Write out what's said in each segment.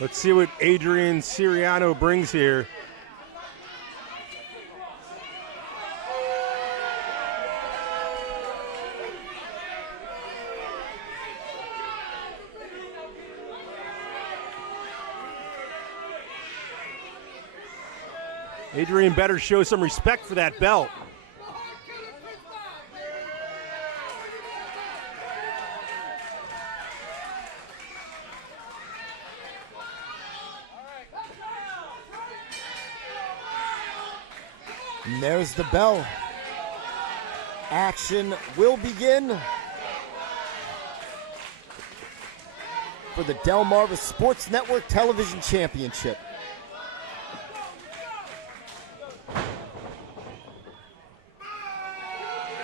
Let's see what Adrien Soriano brings here. Adrien better show some respect for that belt. And there's the bell. Action will begin for the Delaware Sports Network Television Championship.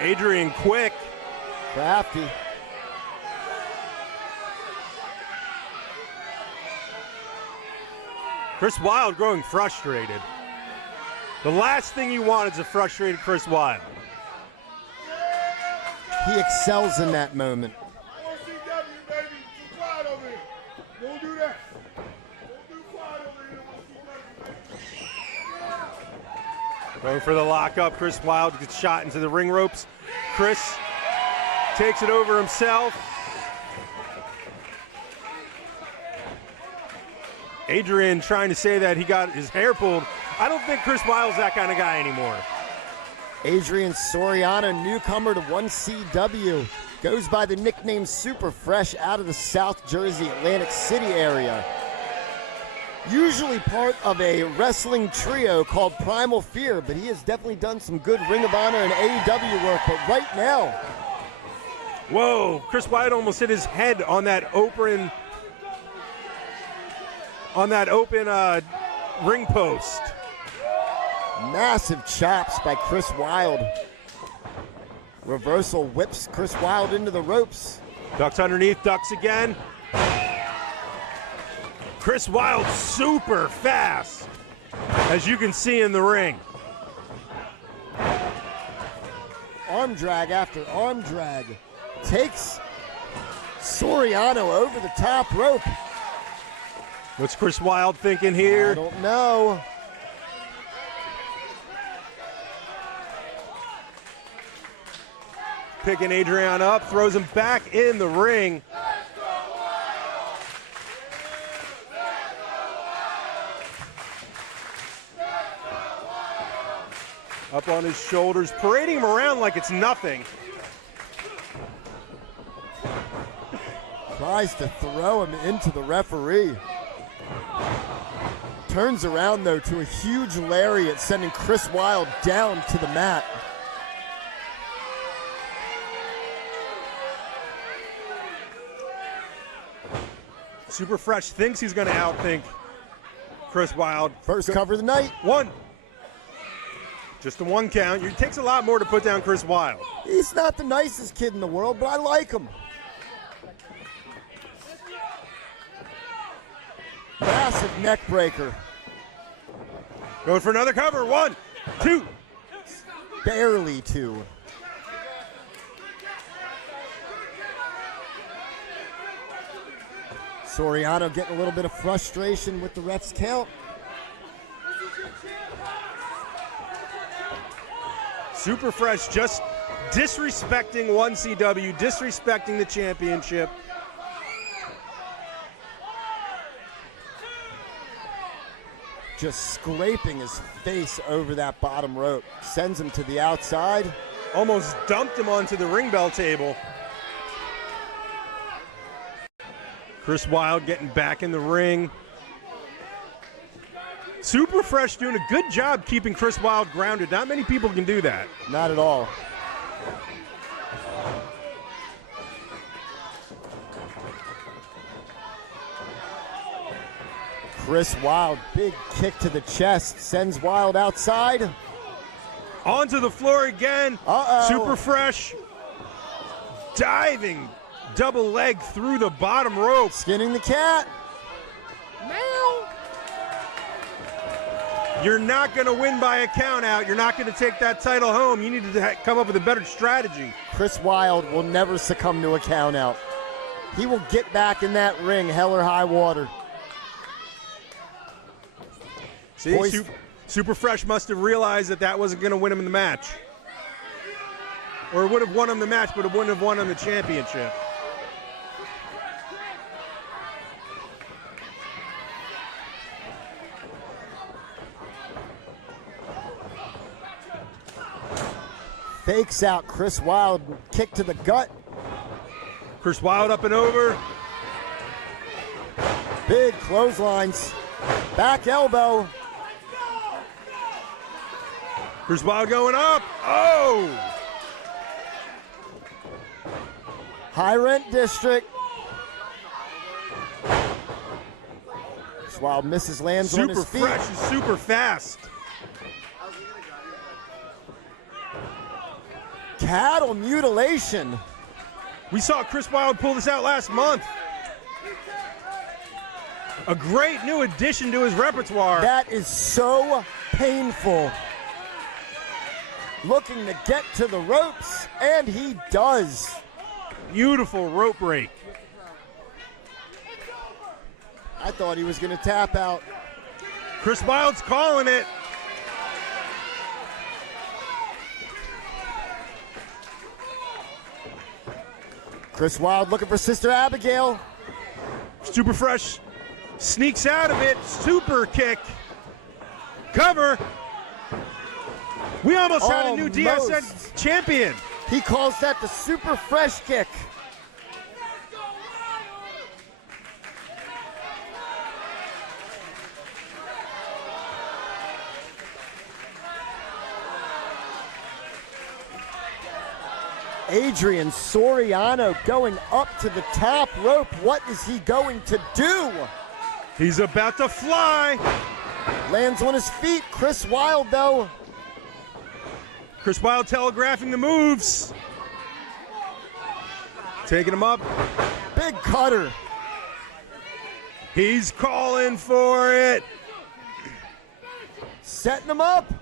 Adrien quick. Crafty. Chris Wylde growing frustrated. The last thing you want is a frustrated Chris Wylde. He excels in that moment. Going for the lockup. Chris Wylde gets shot into the ring ropes. Chris takes it over himself. Adrien trying to say that he got his hair pulled. I don't think Chris Wylde's that kind of guy anymore. Adrien Soriano, newcomer to 1CW, goes by the nickname Super Fresh out of the South Jersey, Atlantic City area. Usually part of a wrestling trio called Primal Fear, but he has definitely done some good Ring of Honor and AEW work. But right now, whoa, Chris Wylde almost hit his head on that open ring post. Massive chops by Chris Wylde. Reversal whips Chris Wylde into the ropes. Ducks underneath, ducks again. Chris Wylde super fast, as you can see in the ring. Arm drag after arm drag. Takes Soriano over the top rope. What's Chris Wylde thinking here? I don't know. Picking Adrien up, throws him back in the ring. Up on his shoulders, parading him around like it's nothing. Tries to throw him into the referee. Turns around though to a huge lariat, sending Chris Wylde down to the mat. Super Fresh thinks he's going to outthink Chris Wylde. First cover of the night. One. Just the one count. It takes a lot more to put down Chris Wylde. He's not the nicest kid in the world, but I like him. Massive neck breaker. Going for another cover. One, two. Barely two. Soriano getting a little bit of frustration with the ref's count. Super Fresh just disrespecting 1CW, disrespecting the championship. Just scraping his face over that bottom rope. Sends him to the outside. Almost dumped him onto the ring bell table. Chris Wylde getting back in the ring. Super Fresh doing a good job keeping Chris Wylde grounded. Not many people can do that. Not at all. Chris Wylde, big kick to the chest, sends Wylde outside. Onto the floor again. Uh-oh. Super Fresh diving double leg through the bottom rope. Skinning the cat. Meow. You're not going to win by a count out. You're not going to take that title home. You need to come up with a better strategy. Chris Wylde will never succumb to a count out. He will get back in that ring, hell or high water. See, Super Fresh must have realized that that wasn't going to win him the match. Or would have won him the match, but it wouldn't have won him the championship. Fakes out Chris Wylde, kick to the gut. Chris Wylde up and over. Big clotheslines, back elbow. Chris Wylde going up. Oh! High rent district. Chris Wylde misses, lands on his feet. Super Fresh is super fast. Cattle mutilation. We saw Chris Wylde pull this out last month. A great new addition to his repertoire. That is so painful. Looking to get to the ropes, and he does. Beautiful rope break. I thought he was going to tap out. Chris Wylde's calling it. Chris Wylde looking for Sister Abigail. Super Fresh sneaks out of it. Super kick. Cover. We almost had a new DSN champion. He calls that the Super Fresh kick. Adrien Soriano going up to the top rope. What is he going to do? He's about to fly. Lands on his feet. Chris Wylde, though. Chris Wylde telegraphing the moves. Taking him up. Big cutter. He's calling for it. Setting him up.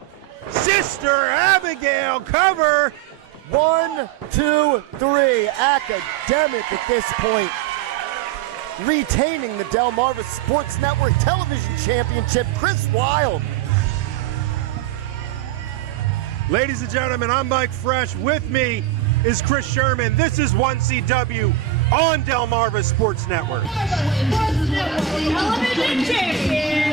Sister Abigail cover. 1, 2, 3. Academic at this point. Retaining the Delmarva Sports Network Television Championship, Chris Wylde. Ladies and gentlemen, I'm Mike Fresh. With me is Chris Sherman. This is 1CW on Delmarva Sports Network. Television Champion,